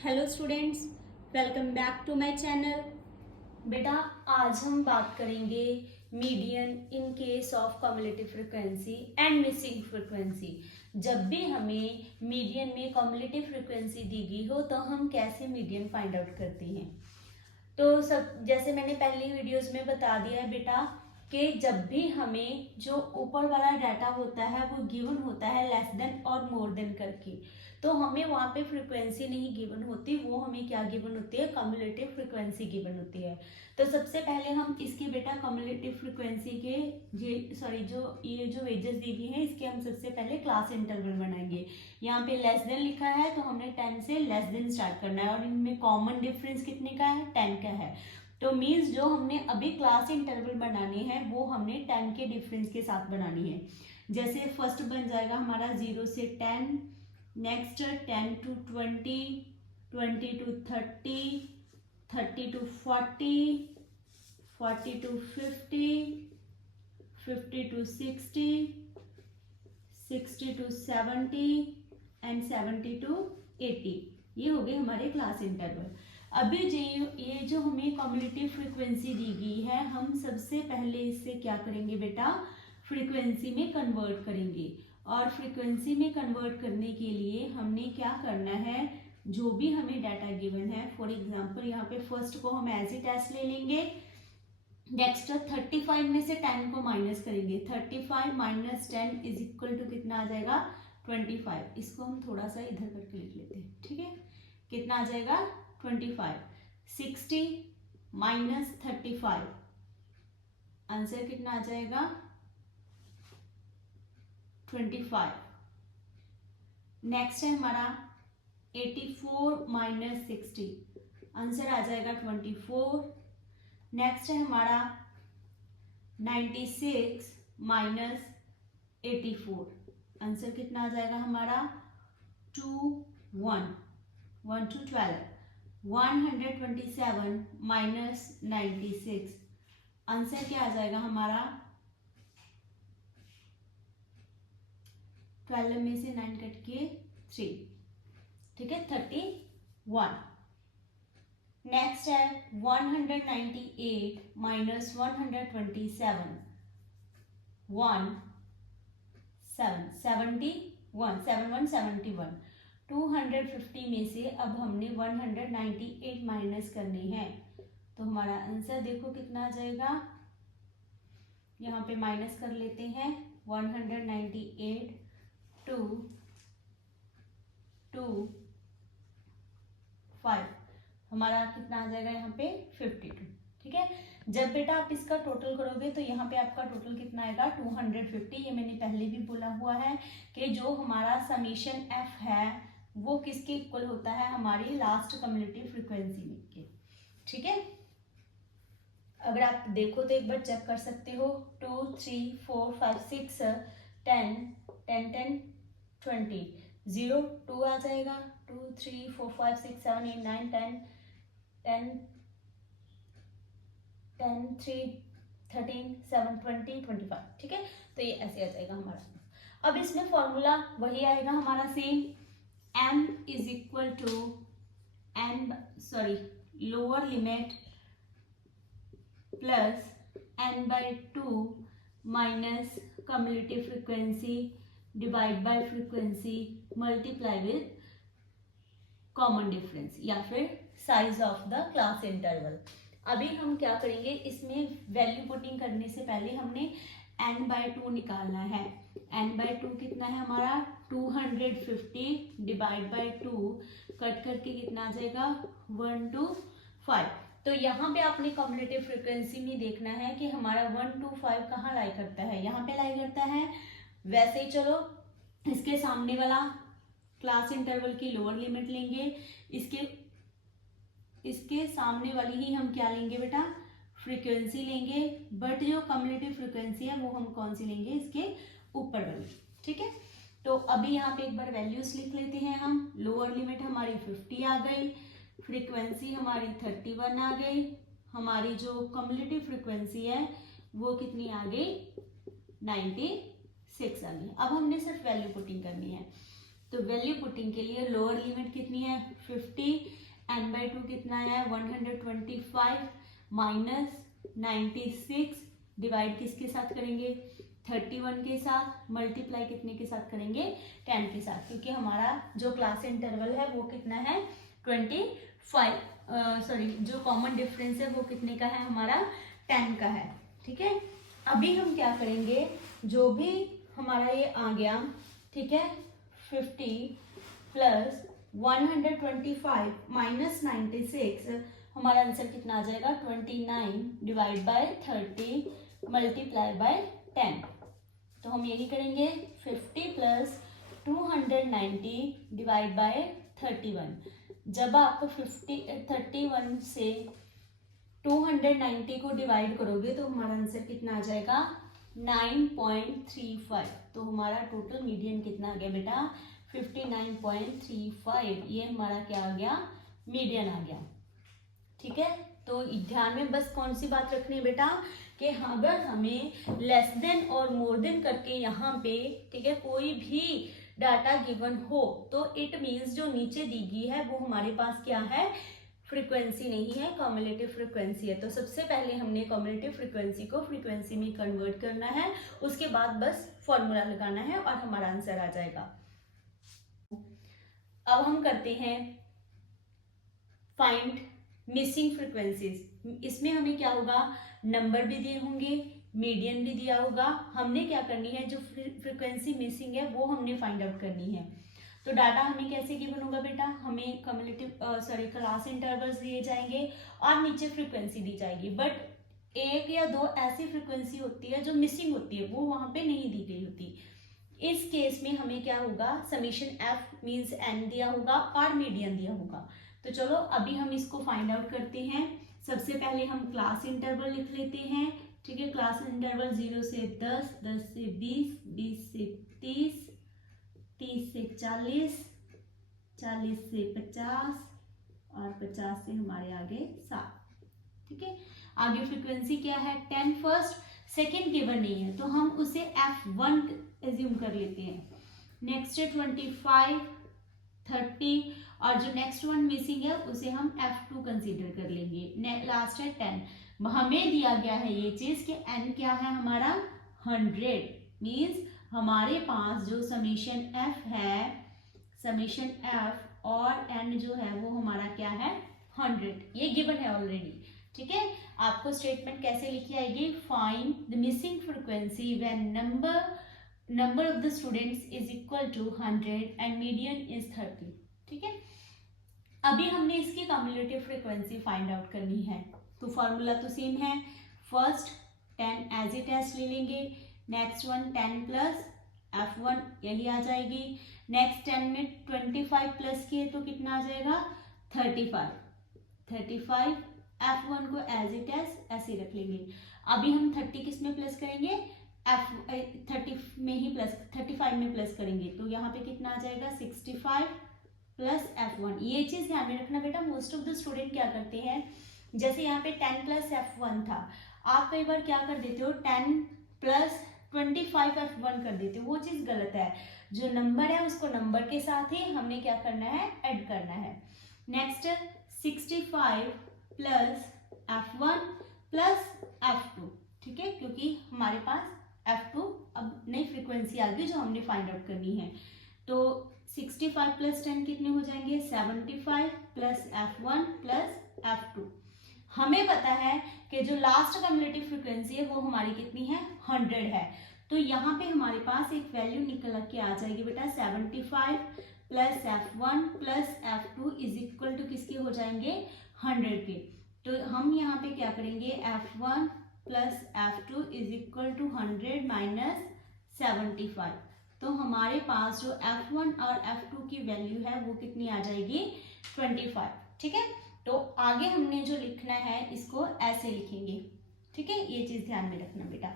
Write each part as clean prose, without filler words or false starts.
Hello students, welcome back to my channel. बेटा आज हम बात करेंगे median in case of cumulative frequency and missing frequency. जब भी हमें मीडियन में कम्युलेटिव फ्रीक्वेंसी दी गई हो तो हम कैसे मीडियन फाइंड आउट करते हैं। तो सब जैसे मैंने पहली वीडियोस में बता दिया है बेटा कि जब भी हमें जो ऊपर वाला डाटा होता है वो गिवन होता है लेस देन और मोर देन करके, तो हमें वहाँ पे फ्रीक्वेंसी नहीं गिवन होती, वो हमें क्या गिवन होती है, कम्युलेटिव फ्रीक्वेंसी गिवन होती है। तो सबसे पहले हम इसके बेटा कम्युलेटिव फ्रीक्वेंसी के ये जो वेजेस दी गई हैं इसके हम सबसे पहले क्लास इंटरवल बनाएंगे। यहाँ पे लेस देन लिखा है तो हमने 10 से लेस देन स्टार्ट करना है और इनमें कॉमन डिफरेंस कितने का है, 10 का है। तो मीन्स जो हमने अभी क्लास इंटरवल बनानी है वो हमने 10 के डिफरेंस के साथ बनानी है। जैसे फर्स्ट बन जाएगा हमारा 0 से 10, next 10 to 20, 20 to 30, 30 to 40, 40 to 50, 50 to 60, 60 to 70 and 70 to 80। ये हो गए हमारे क्लास इंटरवल। अभी ये जो हमें कम्युलेटिव फ्रीक्वेंसी दी गई है, हम सबसे पहले इससे क्या करेंगे बेटा, फ्रीक्वेंसी में कन्वर्ट करेंगे। और फ्रीक्वेंसी में कन्वर्ट करने के लिए हमने क्या करना है, जो भी हमें डाटा गिवन है, फॉर एग्जांपल यहाँ पे फर्स्ट को हम एज इट एज ले लेंगे। नेक्स्ट 35 में से 10 को माइनस करेंगे, 35 माइनस 10 इज इक्वल टू कितना आ जाएगा, 25। इसको हम थोड़ा सा इधर करके लिख लेते हैं, ठीक है। कितना आ जाएगा, 25। 60 माइनस 35, आंसर कितना आ जाएगा, 25। नेक्स्ट है हमारा 84 माइनस 60, आंसर आ जाएगा 24। नेक्स्ट है हमारा 96 माइनस 84, आंसर कितना आ जाएगा हमारा 21, 1 to 12। 127 माइनस 96, आंसर क्या आ जाएगा हमारा, 12 में से 9 कट के 3, ठीक है, 31। नेक्स्ट है 198 माइनस 127, 71। 250 में से अब हमने 198 माइनस करने हैं, तो हमारा आंसर देखो कितना आ जाएगा, यहाँ पे माइनस कर लेते हैं। 198 2 5, हमारा कितना आ जाएगा यहाँ पे 52, ठीक है। जब बेटा आप इसका टोटल करोगे तो यहाँ पे आपका टोटल कितना आएगा, 250। ये मैंने पहले भी बोला हुआ है कि जो हमारा समीशन एफ है वो किसके इक्वल होता है, हमारी लास्ट कम्युलेटिव फ्रीक्वेंसी में के, ठीक है। अगर आप देखो तो एक बार चेक कर सकते हो, 2 3 4 5 6 10 10 10 20, 0 2 आ जाएगा, 2 3 4 5 6 7 8 9 10 10 10 3 13 7 20 25, ठीक है। तो ये ऐसे आ जाएगा हमारा। अब इसमें फॉर्मूला वही आएगा हमारा same, m is equal to lower limit plus n/2 minus cumulative frequency divide by frequency multiply with common difference या फिर size of the class interval. अभी हम क्या करेंगे, इसमें वैल्यू पुटिंग करने से पहले हमने n/2 निकालना है। n/2 कितना है हमारा, 250 डिवाइड बाय 2 कट करके कितना आ जाएगा, 1 to 5। तो यहाँ पे आपने कम्युलेटिव फ्रीक्वेंसी में देखना है कि हमारा 1 to 5 कहाँ लाई करता है, यहाँ पे लाई करता है। वैसे ही चलो इसके सामने वाला क्लास इंटरवल की लोअर लिमिट लेंगे, इसके सामने वाली ही हम क्या लेंगे बेटा, फ्रीक्वेंसी लेंगे। बट जो कम्युलेटिव फ्रीक्वेंसी है वो हम कौन सी लेंगे, इसके ऊपर वाली, ठीक है। तो अभी यहाँ पे एक बार वैल्यूज लिख लेते हैं हम। लोअर लिमिट हमारी 50 आ गई, फ्रीक्वेंसी हमारी 31 आ गई, हमारी जो कम्युलेटिव फ्रीक्वेंसी है वो कितनी आ गई, 96 आ गई। अब हमने सिर्फ वैल्यू पुटिंग करनी है। तो वैल्यू पुटिंग के लिए लोअर लिमिट कितनी है 50, n/2 कितना है 125 माइनस 96 डिवाइड किसके साथ करेंगे 31 के साथ, मल्टीप्लाई कितने के साथ करेंगे 10 के साथ, क्योंकि हमारा जो क्लास इंटरवल है वो कितना है 25 जो कॉमन डिफरेंस है वो कितने का है हमारा 10 का है। ठीक है, अभी हम क्या करेंगे, जो भी हमारा ये आ गया, ठीक है, 50 प्लस 125 माइनस 96, हमारा आंसर कितना आ जाएगा 29 डिवाइड बाय 30 मल्टीप्लाई बाय 10। तो हम यही करेंगे 50 प्लस 290 डिवाइड बाय 31। जब आप 31 से 290 को डिवाइड करोगे तो हमारा आंसर कितना आ जाएगा 9.35। तो हमारा टोटल मीडियन कितना आ गया बेटा 59.35। ये हमारा क्या आ गया मीडियन आ गया। ठीक है, तो ध्यान में बस कौन सी बात रखनी है बेटा कि अगर हमें लेस देन और मोर देन करके यहाँ पे, ठीक है, कोई भी डाटा गिवन हो तो इट मीन्स जो नीचे दी गई है वो हमारे पास क्या है फ्रीक्वेंसी नहीं है, कम्युलेटिव फ्रीक्वेंसी है। तो सबसे पहले हमने कम्युलेटिव फ्रीक्वेंसी को फ्रीक्वेंसी में कन्वर्ट करना है, उसके बाद बस फॉर्मूला लगाना है और हमारा आंसर आ जाएगा। अब हम करते हैं फाइंड मिसिंग फ्रीक्वेंसीज। इसमें हमें क्या होगा, नंबर भी दिए होंगे, मीडियन भी दिया होगा। हमने क्या करनी है, जो फ्रीक्वेंसी मिसिंग है वो हमने फाइंड आउट करनी है। तो डाटा हमें कैसे गिवन होगा बेटा, हमें क्लास इंटरवल्स दिए जाएंगे और नीचे फ्रीक्वेंसी दी जाएगी, बट एक या दो ऐसी फ्रीक्वेंसी होती है जो मिसिंग होती है, वो वहां पे नहीं दी गई होती। इस केस में हमें क्या होगा, समीशन एफ मींस एन दिया होगा और मीडियन दिया होगा। तो चलो अभी हम इसको फाइंड आउट करते हैं। सबसे पहले हम क्लास इंटरवल लिख लेते हैं। ठीक है, क्लास इंटरवल 0 से 10, 10 से 20, 20 से 30, 30 से 40, 40 से 50 और 50 से हमारे आगे 7। ठीक है, आगे फ्रीक्वेंसी क्या है 10 फर्स्ट, सेकेंड गिवन नहीं है तो हम उसे F1 एज्यूम कर लेते हैं। नेक्स्ट है 25, 30 और जो नेक्स्ट वन मिसिंग है उसे हम F2 कंसीडर कर लेंगे। लास्ट है 10। हमें दिया गया है ये चीज कि n क्या है हमारा 100, मींस हमारे पास जो समीशन f है, समीशन f और n जो है वो हमारा क्या है 100, ये गिवन है ऑलरेडी। ठीक है, आपको स्टेटमेंट कैसे लिखी आएगी, find the missing frequency when number of the students is equal to 100 and median is 30। ठीक है, अभी हमने इसकी कम्युलेटिव फ्रीक्वेंसी फाइंड आउट करनी है। तो फॉर्मूला तो सेम है, फर्स्ट 10 एज इट एज ले लेंगे, नेक्स्ट वन 10 प्लस F1 यही आ जाएगी, नेक्स्ट 10 में 25 प्लस किए तो कितना आ जाएगा 35 F1 को एज इट एज ऐसे रख लेंगे। अभी हम 30 किस में प्लस करेंगे, 35 में प्लस करेंगे तो यहाँ पे कितना आ जाएगा 65 प्लस F1। ये चीज ध्यान में रखना बेटा, मोस्ट ऑफ द स्टूडेंट क्या करते हैं, जैसे यहाँ पे 10 प्लस F1 था, आप कई बार क्या कर देते हो 10 प्लस 25 F1 कर देते हो, वो चीज गलत है। जो नंबर है उसको नंबर के साथ ही हमने क्या करना है ऐड करना है। Next 65 plus F1 plus F2। ठीक है, क्योंकि हमारे पास F2 अब नई फ्रीक्वेंसी आ गई जो हमने फाइंड आउट करनी है। तो 65 प्लस 10 कितने हो जाएंगे 75 प्लस F1 प्लस F2। हमें पता है कि जो लास्ट कम्युलेटिव फ्रीक्वेंसी है वो हमारी कितनी है 100 है, तो यहाँ पे हमारे पास एक वैल्यू निकल के आ जाएगी बेटा 75 plus F1 plus F2 is equal to किसके हो जाएंगे 100 के। तो हम यहाँ पे क्या करेंगे F1 plus F2 is equal to 100 minus 75। तो हमारे पास जो F1 और F2 की वैल्यू है वो कितनी आ जाएगी 25। ठीक है, तो आगे हमने जो लिखना है इसको ऐसे लिखेंगे। ठीक है, ये चीज ध्यान में रखना बेटा,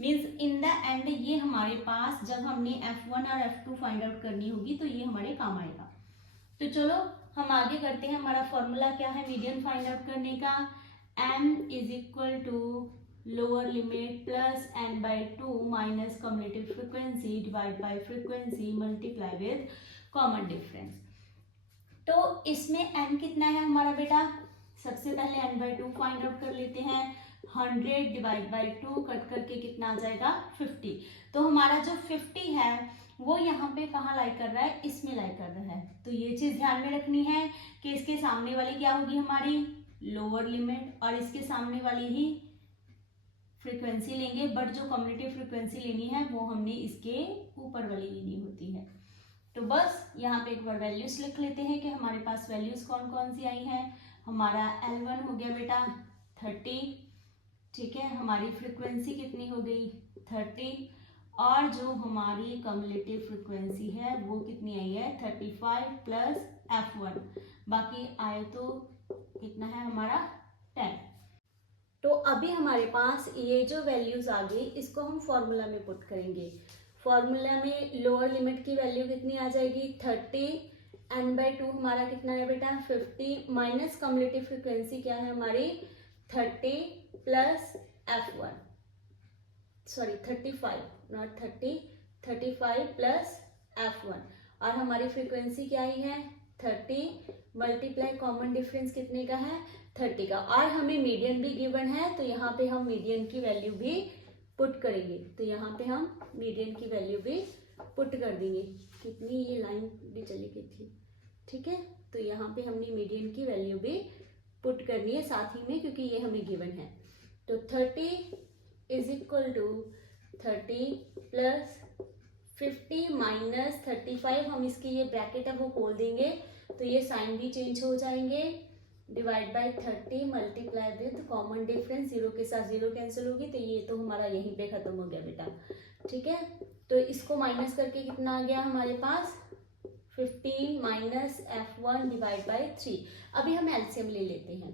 मींस इन द एंड ये हमारे पास जब हमने F1 और F2 फाइंड आउट करनी होगी तो ये हमारे काम आएगा। तो चलो हम आगे करते हैं। हमारा फॉर्मूला क्या है मीडियन फाइंड आउट करने का, m is equal to lower limit plus n/2 minus cumulative frequency divide by frequency multiply with common difference. तो इसमें n कितना है हमारा बेटा, सबसे पहले n/2 फाइंड आउट कर लेते हैं। 100 डिवाइड बाई 2 कट करके कितना आ जाएगा 50। तो हमारा जो 50 है वो यहाँ पे कहाँ लाई कर रहा है, इसमें लाई कर रहा है। तो ये चीज ध्यान में रखनी है कि इसके सामने वाली क्या होगी हमारी लोअर लिमिट, और इसके सामने वाली ही फ्रीक्वेंसी लेंगे, बट जो कम्युलेटिव फ्रीक्वेंसी लेनी है वो हमने इसके ऊपर वाली लेनी होती है। तो बस यहाँ पे एक बार वैल्यूज लिख लेते हैं कि हमारे पास वैल्यूज कौन कौन सी आई हैं। हमारा L1 हो गया बेटा 30, ठीक है। हमारी फ्रीक्वेंसी कितनी हो गई 30, और जो हमारी कम्युलेटिव फ्रीक्वेंसी है वो कितनी आई है 35 प्लस F1, बाकी आए तो कितना है हमारा 10। तो अभी हमारे पास ये जो वैल्यूज आ गई इसको हम फॉर्मूला में पुट करेंगे। फॉर्मूला में लोअर लिमिट की वैल्यू कितनी आ जाएगी 30, n/2 हमारा कितना है बेटा 50, माइनस कम्युलेटिव फ्रीक्वेंसी क्या है हमारी 30 plus F1, sorry 35 not 30, 35 plus F1, और हमारी फ्रीक्वेंसी क्या ही है 30 मल्टीप्लाई कॉमन डिफरेंस कितने का है 30 का, और हमें मीडियन भी गिवन है तो यहाँ पे हम मीडियन की वैल्यू भी पुट करेंगे। तो यहाँ पे हम मीडियन की वैल्यू भी पुट कर देंगे। कितनी ये लाइन भी चली गई थी, ठीक है। तो यहाँ पे हमने मीडियन की वैल्यू भी पुट करनी है साथ ही में, क्योंकि ये हमें गिवन है। तो 30 is equal to 30 plus 50 minus 35, हम इसकी ये ब्रैकेट है वो खोल देंगे तो ये साइन भी चेंज हो जाएंगे, divide by 30 multiply with common difference, zero के साथ जीरो कैंसिल होगी तो ये तो हमारा यहीं पे खत्म हो गया बेटा, ठीक है। तो इसको माइनस करके कितना आ गया हमारे पास 15 माइनस F1 डिवाइड बाय 3। अभी हम एलसीएम ले लेते हैं।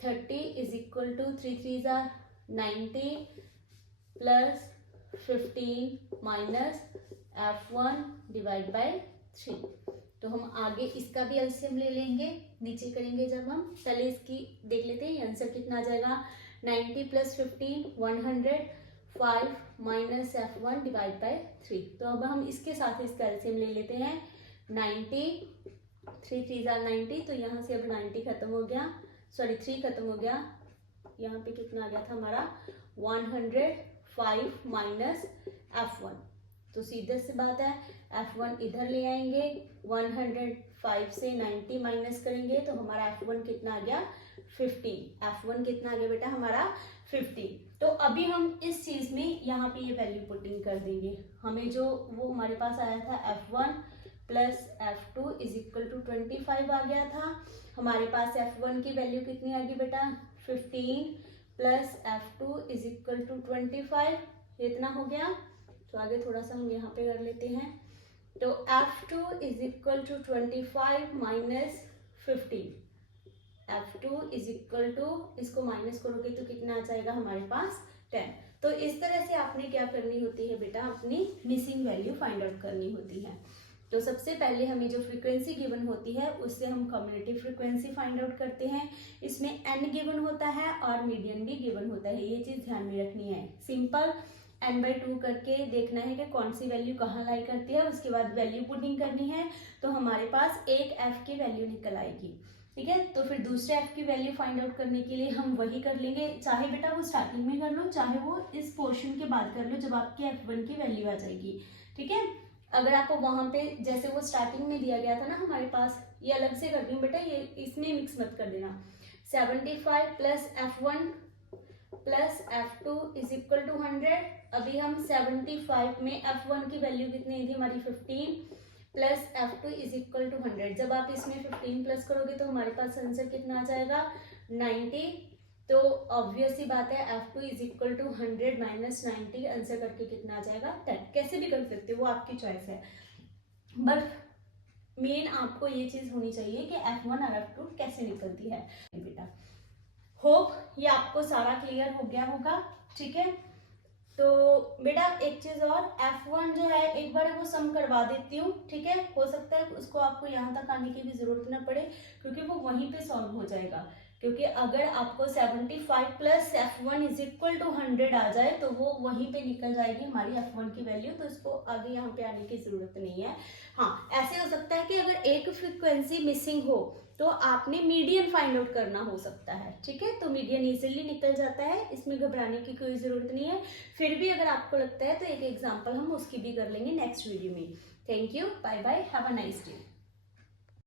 30 इज इक्वल टू 3 3 जार 90 plus 15 minus F1 divide by 3। तो हम आगे इसका भी एलसीएम ले लेंगे, नीचे करेंगे जब हम, पहले इसकी देख लेते हैं आंसर कितना आ जाएगा 90 plus 15 105 minus F1 divide by 3। तो अब हम इसके साथ इसका एलसीएम ले लेते हैं 90, 3 3 जार 90, तो यहाँ से अब 90 खत्म हो गया, सॉरी 3 खत्म हो गया, यहाँ पे कितना आ गया था हमारा 105 माइनस F1। तो सीधे से बात है F1 इधर ले आएंगे, 105 से 90 माइनस करेंगे तो हमारा F1 कितना आ गया 15। F1 कितना आ गया बेटा हमारा 15। तो अभी हम इस चीज में यहाँ पे ये वैल्यू पुटिंग कर देंगे। हमें जो वो हमारे पास आया था F1 plus F2 is equal to 25 आ गया था। हमारे पास F1 की वैल्यू कितनी आ गई बेटा 15 plus F2 is equal to 25, इतना हो गया। तो आगे थोड़ा सा हम यहाँ पे कर लेते हैं। तो F2 is equal to 25 minus 15, F2 is equal to, इसको माइनस करोगे तो कितना आ जाएगा हमारे पास 10। तो इस तरह से आपने क्या करनी होती है बेटा, अपनी मिसिंग वैल्यू फाइंड आउट करनी होती है। तो सबसे पहले हमें जो फ्रीक्वेंसी गिवन होती है उससे हम कम्युलेटिव फ्रीक्वेंसी फाइंड आउट करते हैं। इसमें n गिवन होता है और मीडियन भी गिवन होता है, ये चीज ध्यान में रखनी है। सिंपल n/2 करके देखना है कि कौन सी वैल्यू कहाँ लाई करती है, उसके बाद वैल्यू पुटिंग करनी है तो हमारे पास एक f की वैल्यू निकल आएगी, ठीक है। तो फिर दूसरे f की वैल्यू फाइंड आउट करने के लिए हम वही कर लेंगे, चाहे बेटा वो स्टार्टिंग में कर लो चाहे वो इस पोर्शन के बाद कर लो जब आपके F1 की वैल्यू आ जाएगी, ठीक है। अगर आपको वहां पे जैसे वो स्टार्टिंग में दिया गया था ना हमारे पास, ये अलग से कर दूं बेटा, ये इसमें मिक्स मत कर देना। 75 plus F1 plus F2 is equal to 100। अभी हम 75 में F1 की वैल्यू कितनी थी हमारी 15 plus F2 is equal to 100। जब आप इसमें 15 प्लस करोगे तो हमारे पास आंसर कितना आ जाएगा 90। तो ऑब्वियस ही बात है F2 is equal to 100 minus 90, answer करके कितना आ जाएगा 10। कैसे भी कर सकते हो, वो आपकी चॉइस है, बट मेन आपको ये चीज होनी चाहिए कि F1 और F2 कैसे निकलती है बेटा। होप ये आपको सारा क्लियर हो गया होगा, ठीक है। तो बेटा एक चीज और, F1 जो है एक बार वो सम करवा देती हूँ, ठीक है। हो सकता है उसको आपको यहाँ तक आने की भी जरूरत ना पड़े क्योंकि वो वहीं पे सॉल्व हो जाएगा, क्योंकि अगर आपको 75 plus F1 is equal to 100 आ जाए तो वो वहीं पे निकल जाएगी हमारी F1 की वैल्यू, तो इसको आगे यहाँ पे आने की जरूरत नहीं है। हाँ, ऐसे हो सकता है कि अगर एक फ्रीक्वेंसी मिसिंग हो तो आपने मीडियन फाइंड आउट करना हो सकता है, ठीक है। तो मीडियन इजीली निकल जाता है, इसमें घबराने की कोई जरूरत नहीं है। फिर भी अगर आपको लगता है तो एक एग्जांपल हम उसकी भी कर लेंगे नेक्स्ट वीडियो में। Thank you, bye bye, have a nice day.